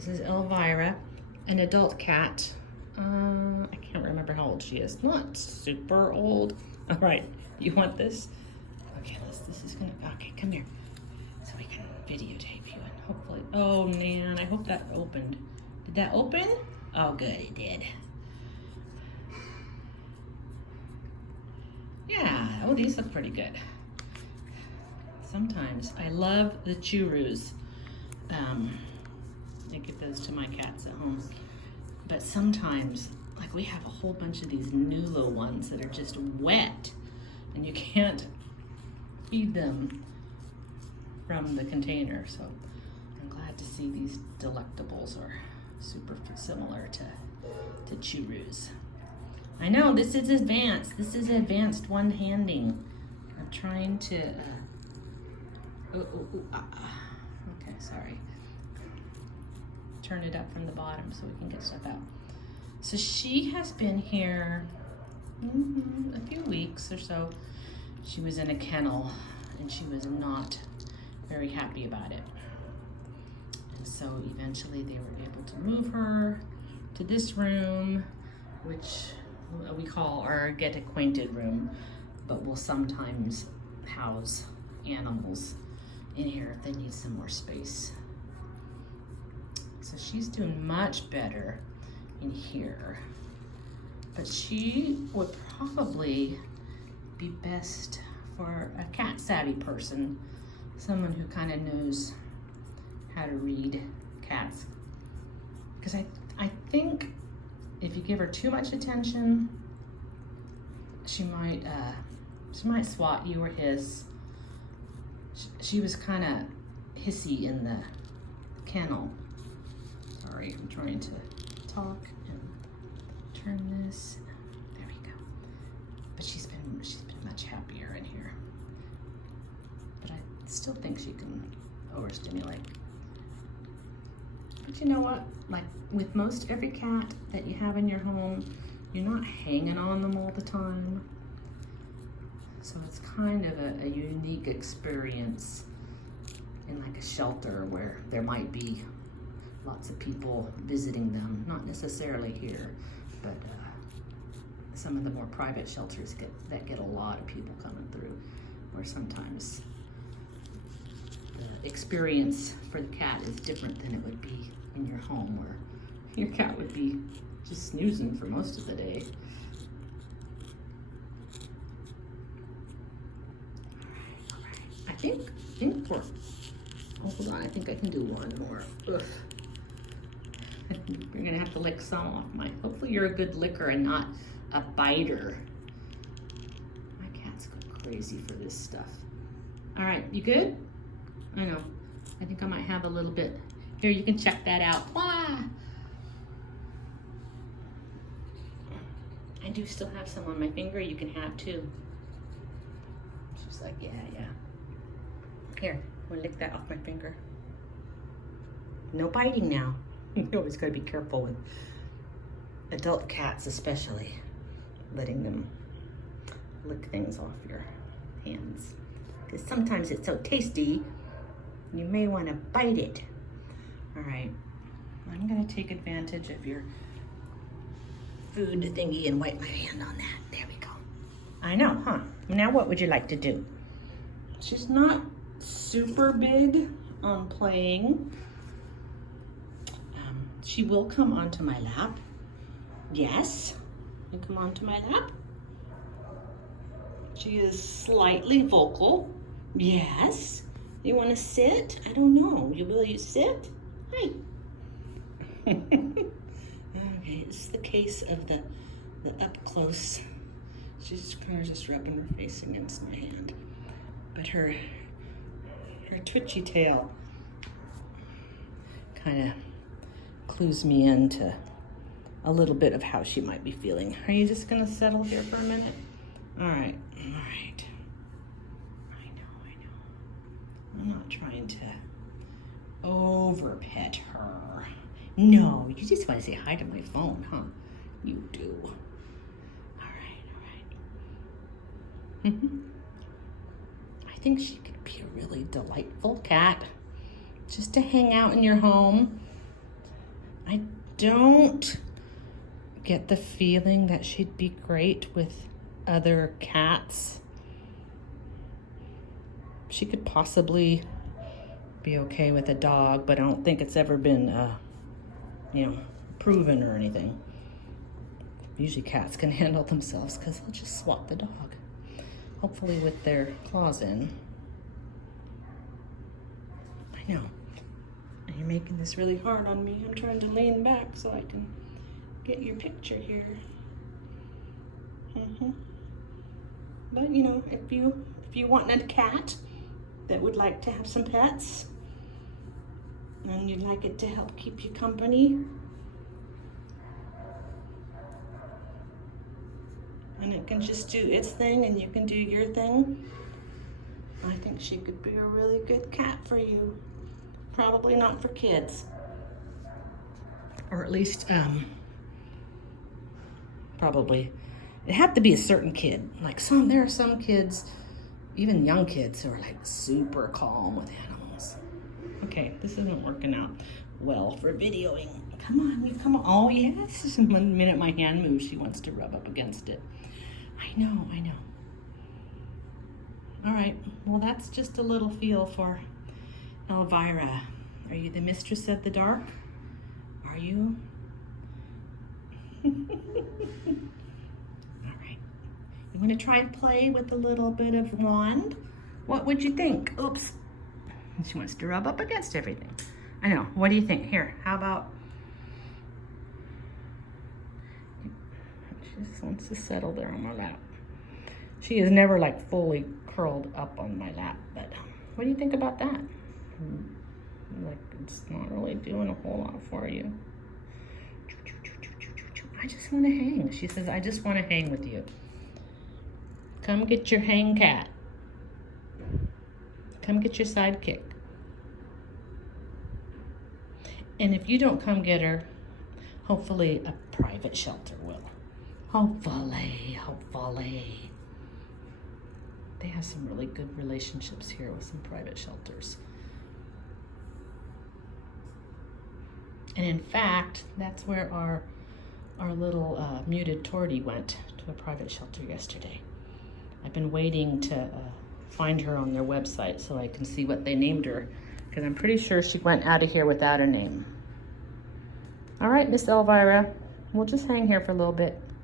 This is Elvira, an adult cat. I can't remember how old she is. Not super old. All right, you want this? Okay, this is gonna, okay, come here. So we can videotape you and hopefully, oh man, I hope that opened. Did that open? Oh good, it did. Yeah, oh, these look pretty good. Sometimes I love the churros. I give those to my cats at home. But sometimes, like we have a whole bunch of these Nulo ones that are just wet and you can't feed them from the container. So I'm glad to see these delectables are super similar to churros. I know, this is advanced. This is advanced one-handing. I'm trying to, okay, sorry. Turn it up from the bottom so we can get stuff out. So she has been here a few weeks or so. She was in a kennel and she was not very happy about it. And so eventually they were able to move her to this room, which we call our get acquainted room, but we'll sometimes house animals in here if they need some more space. So she's doing much better in here, but she would probably be best for a cat savvy person, someone who kind of knows how to read cats. Because I think if you give her too much attention, she might swat you or hiss. She was kind of hissy in the kennel. Sorry, I'm trying to talk and turn this. There we go. But she's been much happier in here. But I still think she can overstimulate. But you know what? Like with most every cat that you have in your home, you're not hanging on them all the time. So it's kind of a unique experience in like a shelter where there might be lots of people visiting them, not necessarily here, but some of the more private shelters get a lot of people coming through, where sometimes the experience for the cat is different than it would be in your home, where your cat would be just snoozing for most of the day. All right. I think we're, oh, hold on, I think I can do one more. Ugh. You're gonna have to lick some off hopefully you're a good licker and not a biter. My cats go crazy for this stuff. All right, you good? I know, I think I might have a little bit. Here, you can check that out. Wah! I do still have some on my finger, you can have too. She's like, yeah. Here, wanna lick that off my finger? No biting now. You always gotta be careful with adult cats, especially letting them lick things off your hands, because sometimes it's so tasty you may want to bite it. All right, I'm gonna take advantage of your food thingy and wipe my hand on that. There we go. I know, huh? Now what would you like to do? She's not super big on playing. She will come onto my lap. Yes, you come onto my lap. She is slightly vocal. Yes. You want to sit? I don't know. Will you sit? Hi. Okay, this is the case of the up close. She's kind of just rubbing her face against my hand. But her twitchy tail kind of clues me into a little bit of how she might be feeling. Are you just gonna settle here for a minute? All right. I know. I'm not trying to over pet her. No, you just want to say hi to my phone, huh? You do. All right. I think she could be a really delightful cat just to hang out in your home. don't get the feeling that she'd be great with other cats. She could possibly be okay with a dog, but I don't think it's ever been, proven or anything. Usually cats can handle themselves because they'll just swat the dog, hopefully with their claws in. I know. You're making this really hard on me. I'm trying to lean back so I can get your picture here. But if you want a cat that would like to have some pets and you'd like it to help keep you company, and it can just do its thing and you can do your thing, I think she could be a really good cat for you. Probably not for kids. Or at least, probably. It had to be a certain kid. Like there are some kids, even young kids, who are like super calm with animals. Okay, this isn't working out well for videoing. Come on. Oh yes, just 1 minute my hand moves, she wants to rub up against it. I know. All right, well that's just a little feel for Elvira. Are you the mistress of the dark? Are you? All right. You want to try and play with a little bit of wand? What would you think? Oops. She wants to rub up against everything. I know. What do you think? Here, how about... She just wants to settle there on my lap. She is never like fully curled up on my lap, but what do you think about that? Like it's not really doing a whole lot for you. I just want to hang. She says, I just want to hang with you. Come get your hang cat. Come get your sidekick. And if you don't come get her, hopefully a private shelter will. Hopefully. They have some really good relationships here with some private shelters. And in fact, that's where our little muted tortie went, to a private shelter yesterday. I've been waiting to find her on their website so I can see what they named her, because I'm pretty sure she went out of here without a name. All right, Miss Elvira, we'll just hang here for a little bit.